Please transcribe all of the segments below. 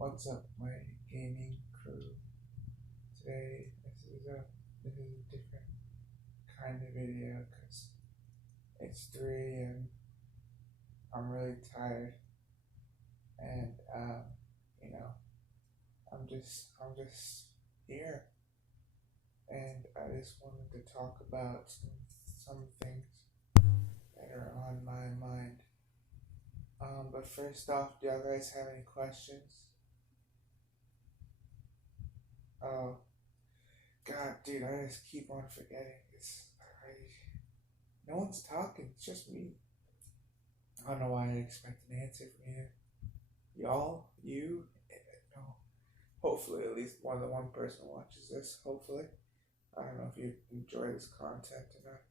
What's up, my gaming crew? Today, this is a different kind of video because it's 3 and I'm really tired, and you know, I'm just here, and I just wanted to talk about some things that are on my mind. But first off, do you guys have any questions? Oh, God, dude, I just keep on forgetting. No one's talking. It's just me. I don't know why I expect an answer from you. Y'all, you, no. Hopefully, at least more than one person watches this. Hopefully, I don't know if you enjoy this content or not.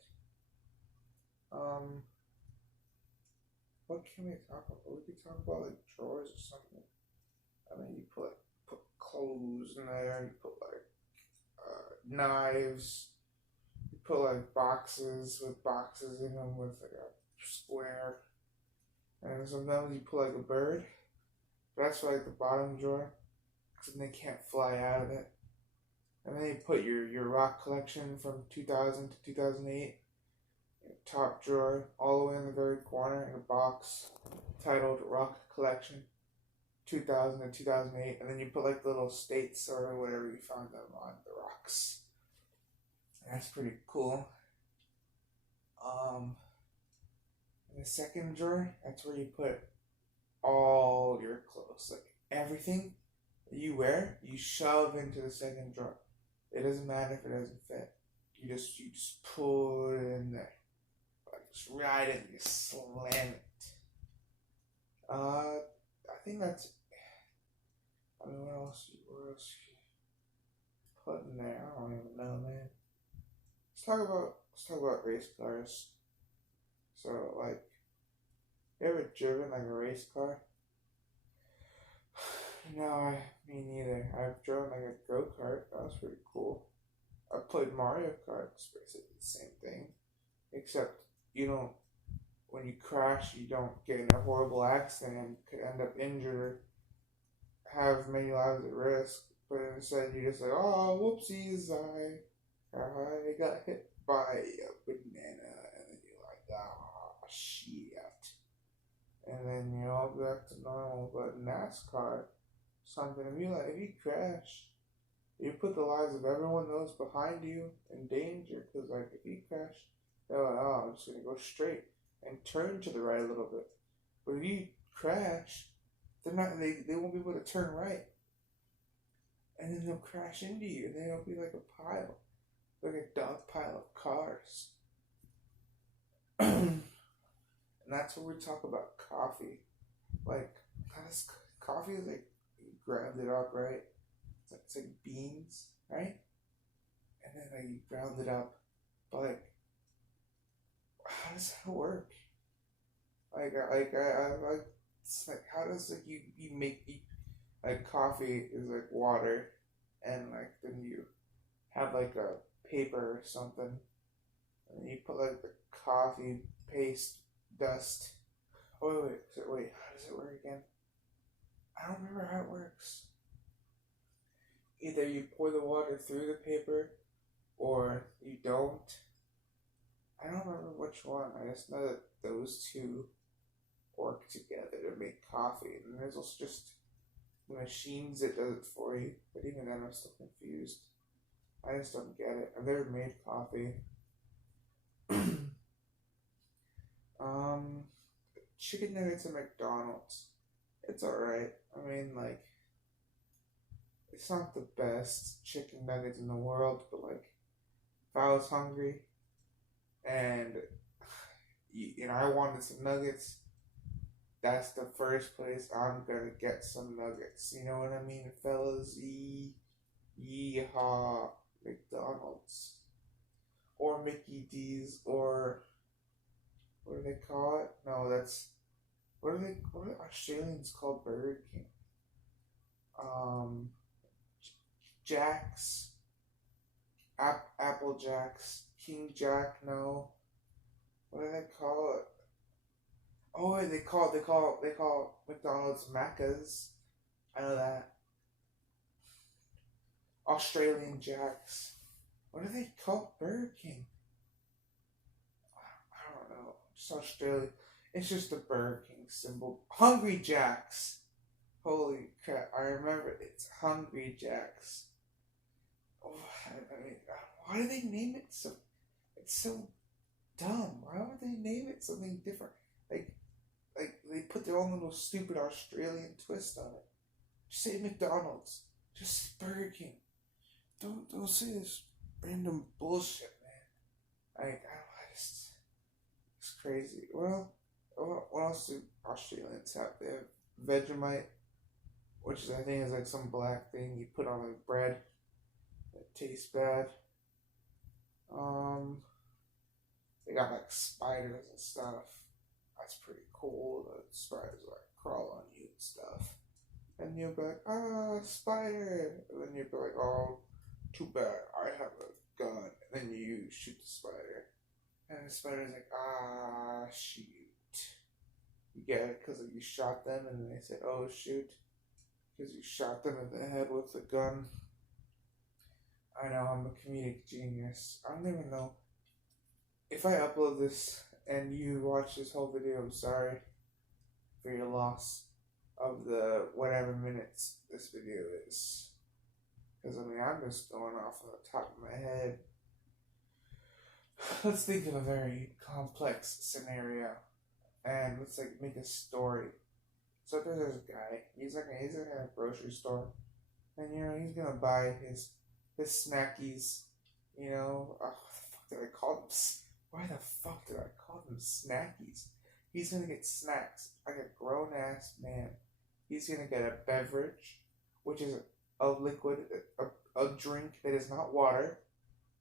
What can we talk about? We could talk about like drawers or something. I mean, you put clothes in there. You put like knives. You put like boxes with boxes in them with like a square, and sometimes you put like a bird. That's for like the bottom drawer, because then they can't fly out of it. And then you put your rock collection from 2000 to 2008 in the top drawer, all the way in the very corner in a box titled Rock Collection 2000 to 2008. And then you put like the little states or whatever you found them on the rocks. That's pretty cool. In the second drawer, that's where you put all your clothes, like everything that you wear, you shove into the second drawer. It doesn't matter if it doesn't fit. You just pull it in there, like just ride it, you slam it. I think that's. I mean, what else you put in there? I don't even know, man. Let's talk about race cars. So, like, you ever driven like a race car? No, me neither. I've driven like a go kart. That was pretty cool. I played Mario Kart. It's basically the same thing, except you don't. When you crash, you don't get in a horrible accident and could end up injured, have many lives at risk. But instead, you just like, oh, whoopsies, I got hit by a banana, and then you're like, ah, shit. And then you all go back to normal. But NASCAR, something to be like, if you crash, you put the lives of everyone else behind you in danger. Because, like, if you crash, they're like, oh, I'm just going to go straight and turn to the right a little bit. But if you crash, they won't be able to turn right. And then they'll crash into you, and then it'll be like a pile, like a dog pile of cars. And that's where we talk about coffee. Like, coffee is like, you ground it up, right? It's like beans, right? And then like you ground it up, but like, how does that work? Like, it's like, how does like you make like coffee is like water, and like then you have like a paper or something, and you put like the coffee paste dust. Oh wait, how does it work again? I don't remember how it works. Either you pour the water through the paper, or you don't. I don't remember which one. I just know that those two work together to make coffee, and there's also just machines that does it for you. But even then, I'm still confused. I just don't get it. I've never made coffee. um, Chicken nuggets at McDonald's. It's alright. I mean, like, it's not the best chicken nuggets in the world, but like, if I was hungry and I wanted some nuggets, that's the first place I'm gonna get some nuggets. You know what I mean, fellas? Yeehaw, McDonald's or Mickey D's, or what do they call it? No, that's what are Australians call Burger King? Um, Jack's, Apple Jack's, King Jack. No, what do they call it? Oh, wait, they call McDonald's Macca's. I know that. Australian Jacks. What are they called? Burger King. I don't know. Just Australia. It's just the Burger King symbol. Hungry Jacks. Holy crap! I remember it's Hungry Jacks. Oh, I mean, why do they name it so? It's so dumb. Why would they name it something different? Like they put their own little stupid Australian twist on it. Just say McDonald's. Just Burger King. Don't say this random bullshit, man. I just, it's crazy. Well, what else do Australians have? They have Vegemite, which is, I think, is like some black thing you put on like bread that tastes bad. They got like spiders and stuff. That's pretty cool. The spiders like crawl on you and stuff. And you'll be like, spider. And then you'll be like, oh, too bad, I have a gun. And then you shoot the spider. And the spider's like, shoot. You get it because you shot them, and then they said, oh, shoot. Because you shot them in the head with a gun. I know, I'm a comedic genius. I don't even know. If I upload this and you watch this whole video, I'm sorry for your loss of the whatever minutes this video is. Because, I mean, I'm just going off on the top of my head. Let's think of a very complex scenario. And let's, like, make a story. So there's this guy. He's in a grocery store. And, you know, he's going to buy his snackies. You know, what the fuck did I call them? Why the fuck did I call them snackies? He's going to get snacks. Like a grown-ass man. He's going to get a beverage, which is a liquid, a drink that is not water.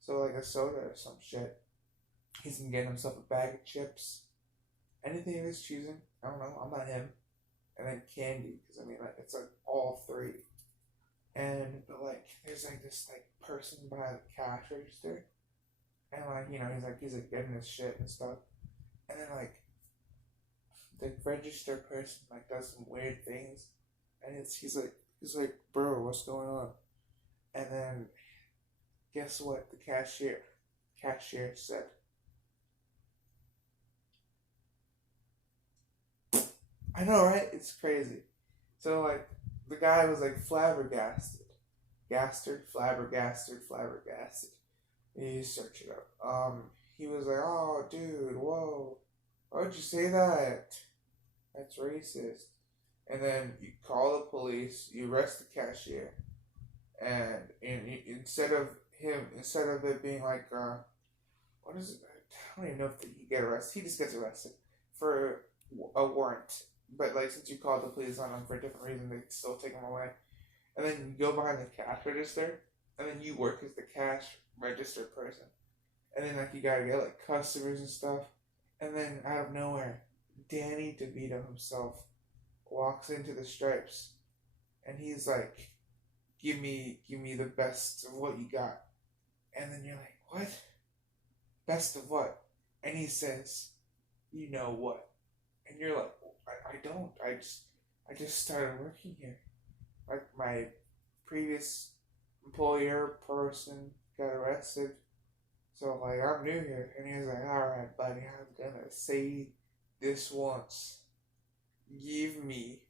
So like a soda or some shit. He's going to get himself a bag of chips. Anything of his choosing. I don't know. I'm not him. And then candy. Because, I mean, like, it's like all three. And, but like, there's like this like person behind the cash register. And like, you know, he's like getting his shit and stuff. And then like, the register person like does some weird things, and he's like, bro, what's going on? And then, guess what? The cashier said. I know, right? It's crazy. So like, the guy was like flabbergasted. Flabbergasted. You search it up. He was like, oh, dude, whoa. Why'd you say that? That's racist. And then you call the police, you arrest the cashier, and instead of it being like, what is it? I don't even know if he get arrested. He just gets arrested for a warrant. But like, since you called the police on him for a different reason, they still take him away. And then you go behind the cash register, and then you work as the cash register person. And then like, you gotta get like customers and stuff. And then out of nowhere, Danny DeVito himself walks into the Stripes, and he's like, give me the best of what you got. And then you're like, what? Best of what? And he says, you know what? And you're like, I don't. I just started working here. Like, my previous employer person got arrested. So, like, I'm new here. And he's like, alright, buddy, I'm gonna say this once. Give me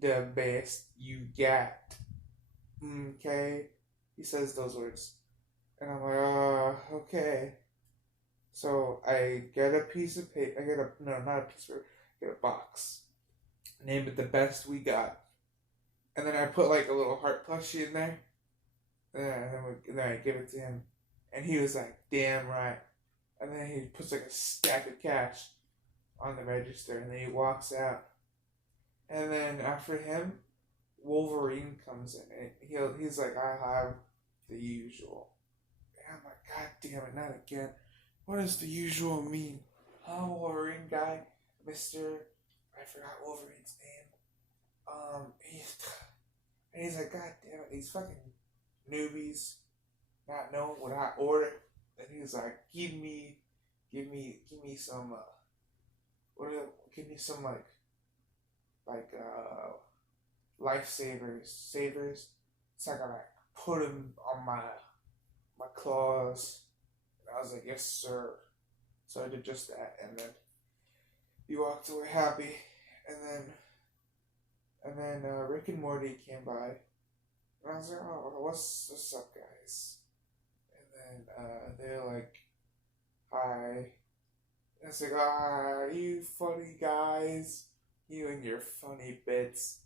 the best you got. Okay? He says those words. And I'm like, okay. So, I get a piece of paper. Not a piece of paper. I get a box. Name it the best we got. And then I put, like, a little heart plushie in there. And then I give it to him. And he was like, damn right. And then he puts like a stack of cash on the register, and then he walks out. And then after him, Wolverine comes in, and he's like, I have the usual. And I'm like, God damn it, not again. What does the usual mean? Wolverine guy, I forgot Wolverine's name. He's like, God damn it, these fucking newbies not knowing what I ordered. And he's like, give me some, give me some lifesavers, savers. It's like put him on my claws. And I was like, yes, sir. So I did just that, and then he walked away happy. And then Rick and Morty came by, and I was like, oh, what's up, guys? And then they're like, hi. And it's like, you funny guys, you and your funny bits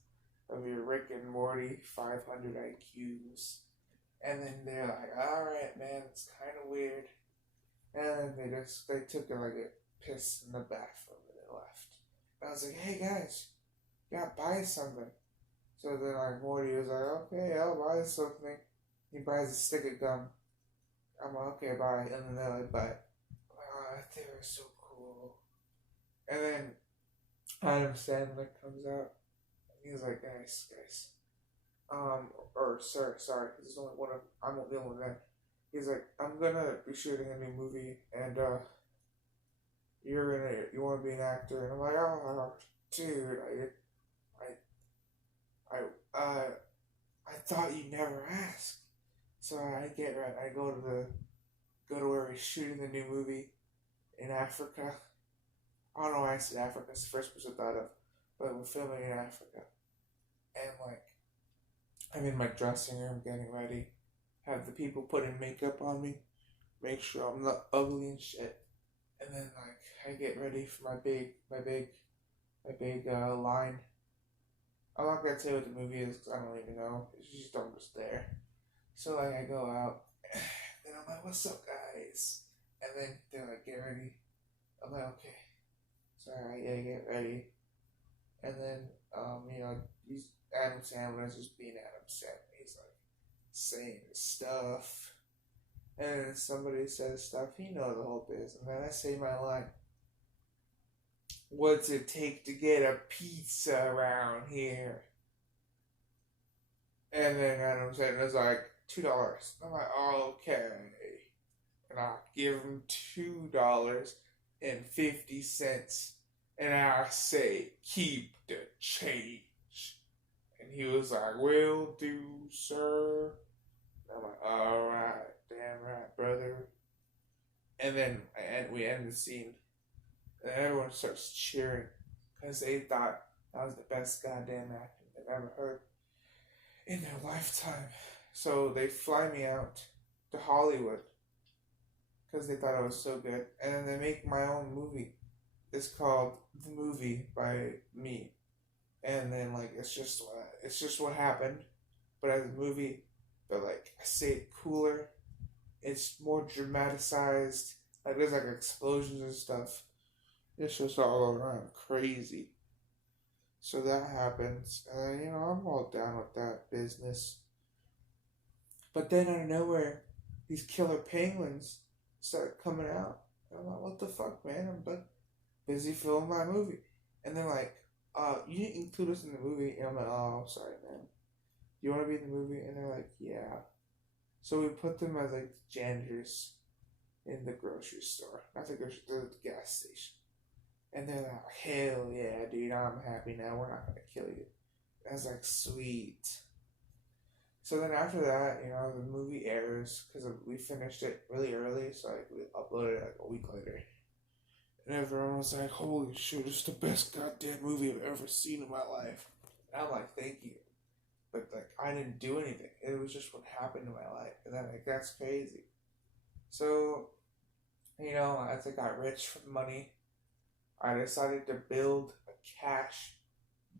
of your Rick and Morty 500 IQs. And then they're like, alright, man, it's kind of weird. And then they took like a piss in the bathroom and they left. And I was like, hey guys, you gotta buy something. So then like Morty was like, okay, I'll buy something. He buys a stick of gum. I'm like, okay, bye. And then they're like, bye. I'm like, oh, they were so cool. And then Adam Sandler comes out. And he's like, guys. Or sir, sorry, because there's only one of, I'm the only one there. He's like, I'm gonna be shooting a new movie, and you want to be an actor? And I'm like, oh, dude, I thought you'd never ask. So I get right. I go to where he's shooting the new movie in Africa. I don't know why I said Africa. It's the first person I thought of, but we're filming in Africa, and like, I'm in my dressing room getting ready. Have the people putting makeup on me, make sure I'm not ugly and shit, and then like I get ready for my big line. I'm not gonna tell you what the movie is because I don't even know. It's just I'm just there. So like I go out, and I'm like, "What's up, guys?" And then they're like, "Get ready." I'm like, "Okay." So I get ready, and then he's Adam Sandler's just being Adam Sandler. He's like saying stuff, and then somebody says stuff. He knows the whole business. And then I say my line. What's it take to get a pizza around here? And then Adam Sandler's like, $2. I'm like, oh, okay. And I give him $2.50. And I say, keep the change. And he was like, will do, sir. And I'm like, all right, damn right, brother. And then we end the scene. And everyone starts cheering because they thought that was the best goddamn acting they've ever heard in their lifetime. So they fly me out to Hollywood because they thought it was so good. And then they make my own movie. It's called The Movie by me. And then like it's just what happened, but as a movie, but like I say it cooler. It's more dramatized. Like there's like explosions and stuff. It's just all around crazy. So that happens, and I'm all down with that business. But then out of nowhere, these killer penguins start coming out. And I'm like, what the fuck, man? I'm like busy filming my movie. And they're like, you didn't include us in the movie. And I'm like, oh, sorry, man. You want to be in the movie? And they're like, yeah. So we put them as like janitors in the grocery store. Not the grocery store, the gas station. And they're like, hell yeah, dude, I'm happy now. We're not going to kill you. And I was like, sweet. So then after that, the movie airs because we finished it really early. So like we uploaded it like a week later. And everyone was like, holy shit, it's the best goddamn movie I've ever seen in my life. And I'm like, thank you. But like, I didn't do anything. It was just what happened in my life. And then like, that's crazy. So, as I got rich from money, I decided to build a cash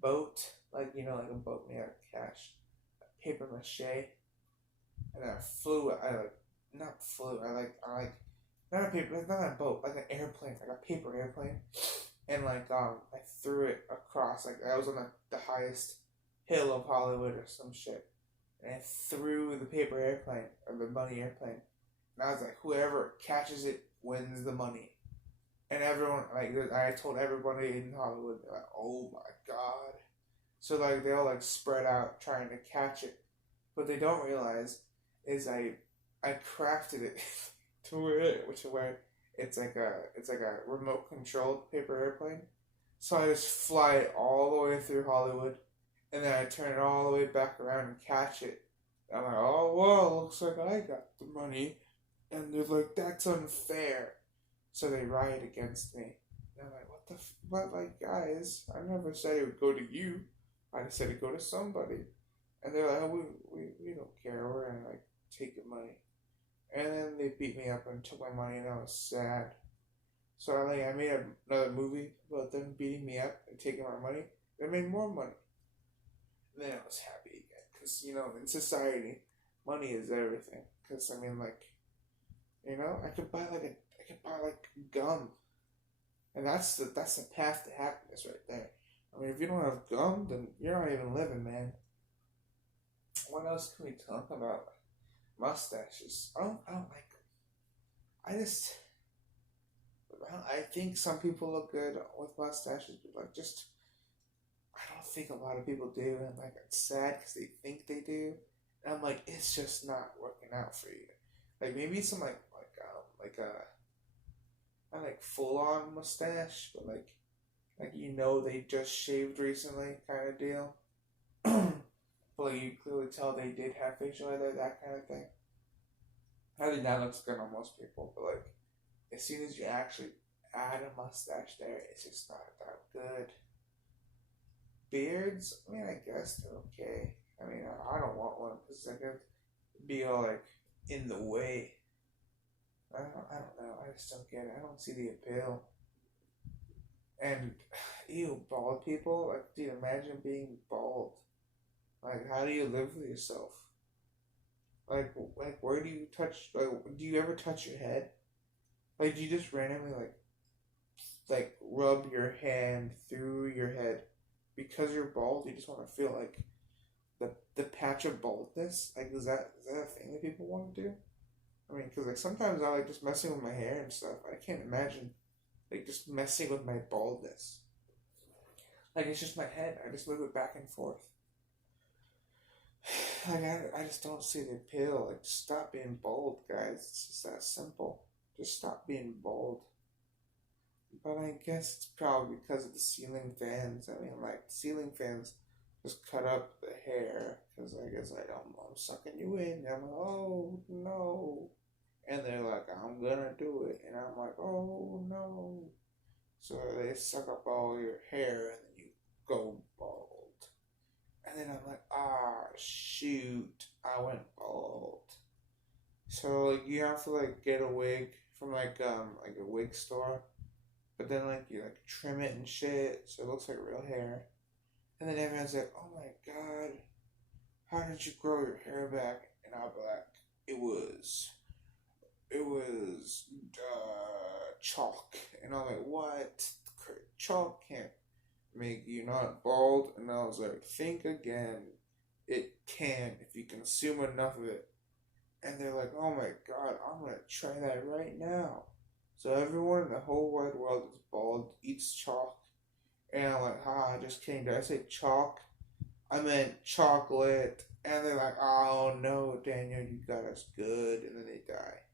boat, like a boat made out of cash, paper mache, and I not a paper, not a boat, like an airplane, like a paper airplane, and I threw it across, like I was on the highest hill of Hollywood or some shit, and I threw the paper airplane, or the money airplane, and I was like, whoever catches it wins the money. And everyone, I told everybody in Hollywood, they're like, oh my god. So, they all, spread out trying to catch it. What they don't realize is I crafted it to where it's like a remote controlled paper airplane. So I just fly it all the way through Hollywood, and then I turn it all the way back around and catch it. I'm like, oh well, looks like I got the money, and they're like, that's unfair. So they riot against me. And I'm like, what, like, guys, I never said it would go to you. I just said it'd go to somebody. And they're like, oh, we don't care. We're gonna, like, take your money. And then they beat me up and took my money, and I was sad. So I made another movie about them beating me up and taking my money. They made more money. And then I was happy again. Because, in society, money is everything. Because, I could buy, gum. And that's the path to happiness right there. I mean, if you don't have gum, then you're not even living, man. What else can we talk about? Mustaches. I don't like them. I think some people look good with mustaches, but I don't think a lot of people do, and it's sad because they think they do, and I'm like, it's just not working out for you. Like maybe some not like full on mustache, but they just shaved recently kind of deal. But you clearly tell they did have facial hair, that kind of thing. I think that looks good on most people, but as soon as you actually add a mustache there, it's just not that good. Beards, I mean, I guess they're okay. I mean, I don't want one because it's gonna be all in the way. I don't know. I just don't get it. I don't see the appeal. And ew, bald people. Dude, imagine being bald. How do you live with yourself? Where do you touch? Do you ever touch your head? Do you just randomly rub your hand through your head because you're bald? You just want to feel the patch of baldness. Is that a thing that people want to do? I mean, because sometimes I just messing with my hair and stuff. I can't imagine just messing with my baldness. It's just my head. I just move it back and forth. I just don't see the appeal. Just stop being bald, guys. It's just that simple. Just stop being bald. But I guess it's probably because of the ceiling fans. I mean, ceiling fans just cut up the hair because I guess I'm sucking you in. And I'm like, oh no. And they're like, I'm gonna do it. And I'm like, oh no. So they suck up all your hair and then you go bald. And then I'm like, shoot, I went bald. So you have to get a wig from a wig store, but then you trim it and shit so it looks like real hair. And then everyone's like, oh my god, how did you grow your hair back? And I'll be like, it was chalk. And I'm like, what? Chalk can't make you not bald. And I was like, think again. It can if you consume enough of it. And they're like, oh my god, I'm gonna try that right now. So everyone in the whole wide world is bald, eats chalk. And I'm like, I just kidding. Did I say chalk? I meant chocolate. And they're like, oh no, Daniel, you got us good. And then they die.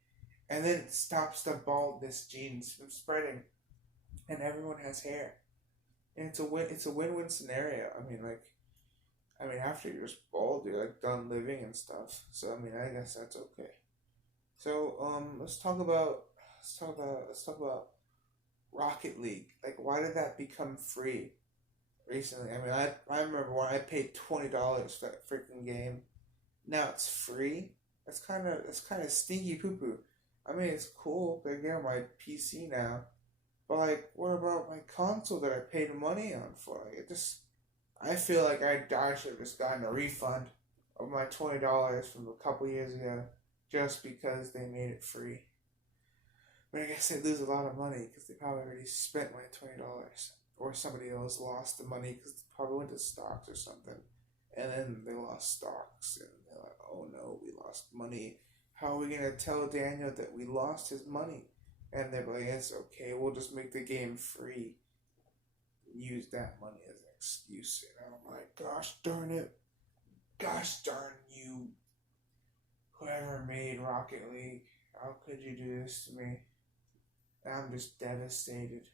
And then it stops the baldness genes from spreading. And everyone has hair. And it's a win-win scenario. I mean, after you're just bald, you're done living and stuff. So I guess that's okay. So let's talk about Rocket League. Why did that become free recently? I mean, I remember when I paid $20 for that freaking game. Now it's free. It's kind of stinky poo poo. I mean, it's cool. They get on my PC now, but what about my console that I paid money on for? I feel like I should have just gotten a refund of my $20 from a couple years ago, just because they made it free. But I guess they lose a lot of money because they probably already spent my $20, or somebody else lost the money because they probably went to stocks or something, and then they lost stocks, and they're like, "Oh no, we lost money. How are we gonna tell Daniel that we lost his money?" And they're like, "It's okay. We'll just make the game free. Use that money as an excuse." And I'm like, "Gosh darn it! Gosh darn you! Whoever made Rocket League, how could you do this to me?" And I'm just devastated.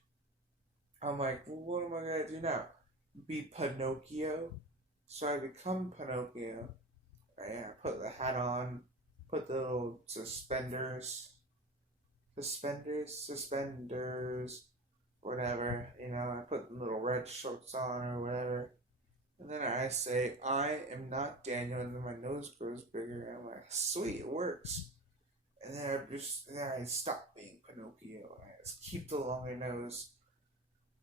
I'm like, well, what am I gonna do now? Be Pinocchio? So I become Pinocchio, Yeah, put the hat on, put the little suspenders, whatever. I put little red shorts on or whatever. And then I say, I am not Daniel, and then my nose grows bigger, and I'm like, sweet, it works. And then I stop being Pinocchio, and I just keep the longer nose.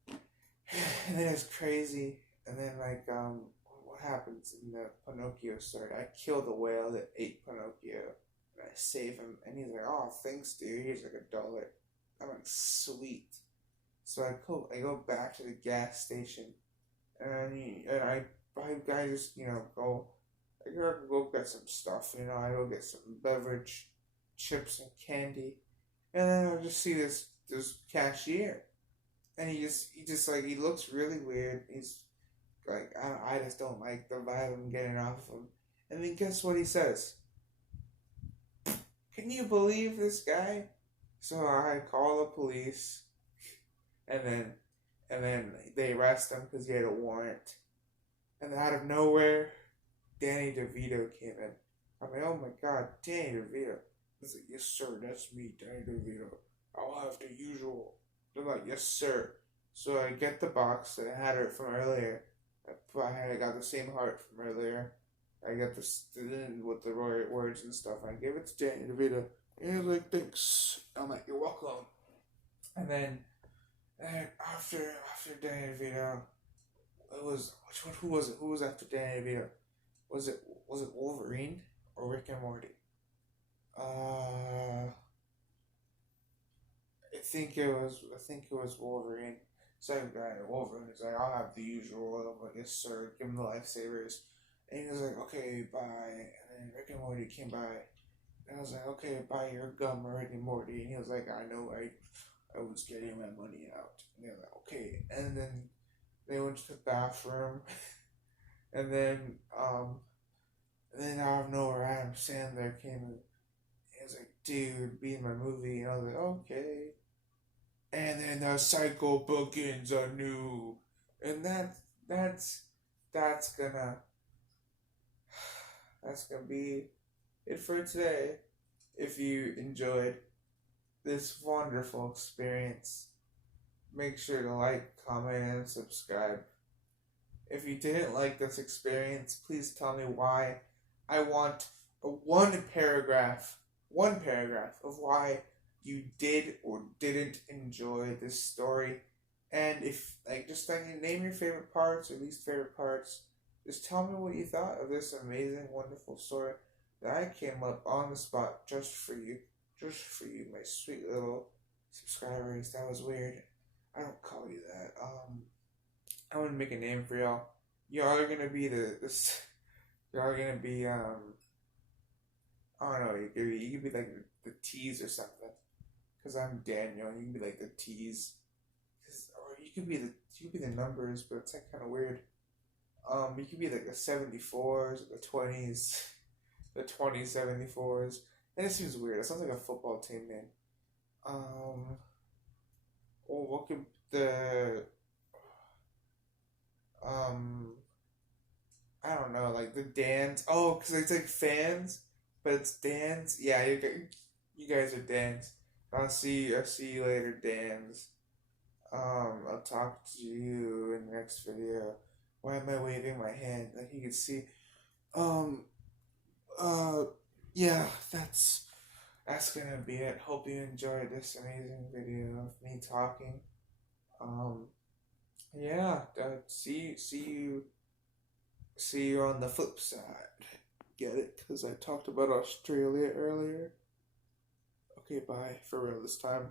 And then it's crazy. And then, what happens in the Pinocchio story? I kill the whale that ate Pinocchio, and I save him, and he's like, oh, thanks, dude, here's like $1. I'm like, sweet. So I go back to the gas station, and I just go. I go get some stuff. I go get some beverage, chips and candy, and then I just see this cashier, and he looks really weird. He's like, I just don't like the vibe I'm getting off of him. And then guess what he says? Can you believe this guy? So I call the police, and then they arrest him because he had a warrant. And out of nowhere, Danny DeVito came in. I'm like, oh my god, Danny DeVito. He's like, yes sir, that's me, Danny DeVito. I'll have the usual. They're like, yes sir. So I get the box that I had it from earlier. I got the same heart from earlier. I got this with the right words and stuff. I gave it to Danny DeVito. And he's like, thanks. I'm like, you're welcome. And then after Danny DeVito, it was which one? Who was it? Who was after Danny DeVito? Was it Wolverine or Rick and Morty? I think it was Wolverine. Same guy, Wolverine is like, I'll have the usual. I'm like, yes sir, give him the lifesavers. And he was like, okay, bye. And then Rick and Morty came by. And I was like, okay, buy your gum, Rick and Morty. And he was like, I know, I was getting my money out. And they're like, okay. And then they went to the bathroom. And then out of nowhere, Adam Sandler came in. He was like, dude, be in my movie. And I was like, okay. And then the cycle begins anew. And that's gonna be it for today. If you enjoyed this wonderful experience, make sure to like, comment, and subscribe. If you didn't like this experience, please tell me why. I want one paragraph of why you did or didn't enjoy this story. And if, name your favorite parts or least favorite parts. Just tell me what you thought of this amazing, wonderful story that I came up on the spot just for you, my sweet little subscribers. That was weird. I don't call you that. I'm gonna make a name for y'all. Y'all are gonna be y'all are gonna be I don't know. You could be like the T's or something. Cause I'm Daniel, and you can be like the T's. Or you could be the numbers, but it's like kind of weird. You could be like the 74s, or the 20s, the 2074s. And it seems weird. It sounds like a football team name. Or what could I don't know, like the Dans. Oh, because it's like fans, but it's Dans. Yeah, you guys are Dans. I'll see you later, Dans. I'll talk to you in the next video. Why am I waving my hand? Like you can see. Yeah, that's gonna be it. Hope you enjoyed this amazing video of me talking. Yeah, see you on the flip side. Get it? Because I talked about Australia earlier. Okay, bye for real this time.